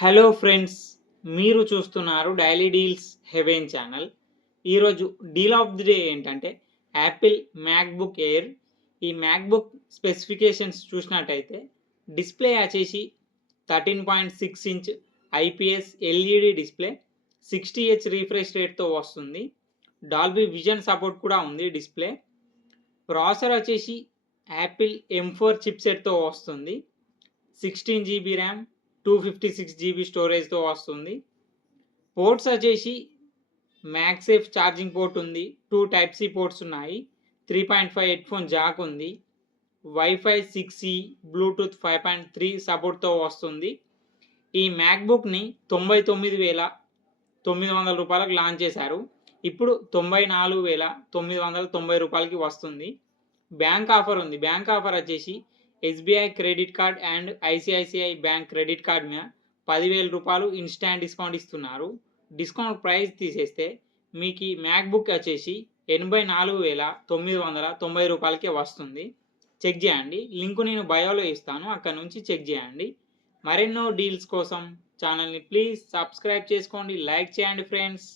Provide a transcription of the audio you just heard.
Hello friends, మీరు చూస్తున్నారు daily deals heaven channel. ఈరోజు డీల్ ఆఫ్ ది డే ఏంటంటే యాపిల్ మ్యాక్బుక్ ఎయిర్. ఈ మ్యాక్బుక్ స్పెసిఫికేషన్స్ చూసినట్టయితే డిస్ప్లే వచ్చేసి 13.6 inch IPS LED display, 60Hz refresh రేట్తో వస్తుంది. డాల్బీ విజన్ సపోర్ట్ కూడా ఉంది. డిస్ప్లే ప్రాసెసర్ వచ్చేసి యాపిల్ M4 చిప్సెట్తో వస్తుంది. 16 GB ర్యామ్, 256 GB స్టోరేజ్తో వస్తుంది. పోర్ట్స్ వచ్చేసి మ్యాక్సేఫ్ ఛార్జింగ్ పోర్ట్ ఉంది, 2 Type-C పోర్ట్స్ ఉన్నాయి, 3.5 హెడ్ఫోన్ జాక్ ఉంది, వైఫై 6E, బ్లూటూత్ 5.3 సపోర్ట్తో వస్తుంది. ఈ మ్యాక్బుక్ని 99,900 రూపాయలకు లాంచ్ చేశారు. ఇప్పుడు 94,990 రూపాయలకి వస్తుంది. బ్యాంక్ ఆఫర్ ఉంది. బ్యాంక్ ఆఫర్ వచ్చేసి SBI credit card and ICICI bank credit card మీద 10,000 రూపాయలు ఇన్స్టాంట్ డిస్కౌంట్ ఇస్తున్నారు. డిస్కౌంట్ ప్రైస్ తీసేస్తే మీకు ఈ మ్యాక్బుక్ వచ్చేసి 84,990 రూపాయలకే వస్తుంది. చెక్ చేయండి. లింకు నేను బయోలో ఇస్తాను, అక్కడ నుంచి చెక్ చేయండి. మరెన్నో డీల్స్ కోసం ఛానల్ని ప్లీజ్ సబ్స్క్రైబ్ చేసుకోండి, లైక్ చేయండి ఫ్రెండ్స్.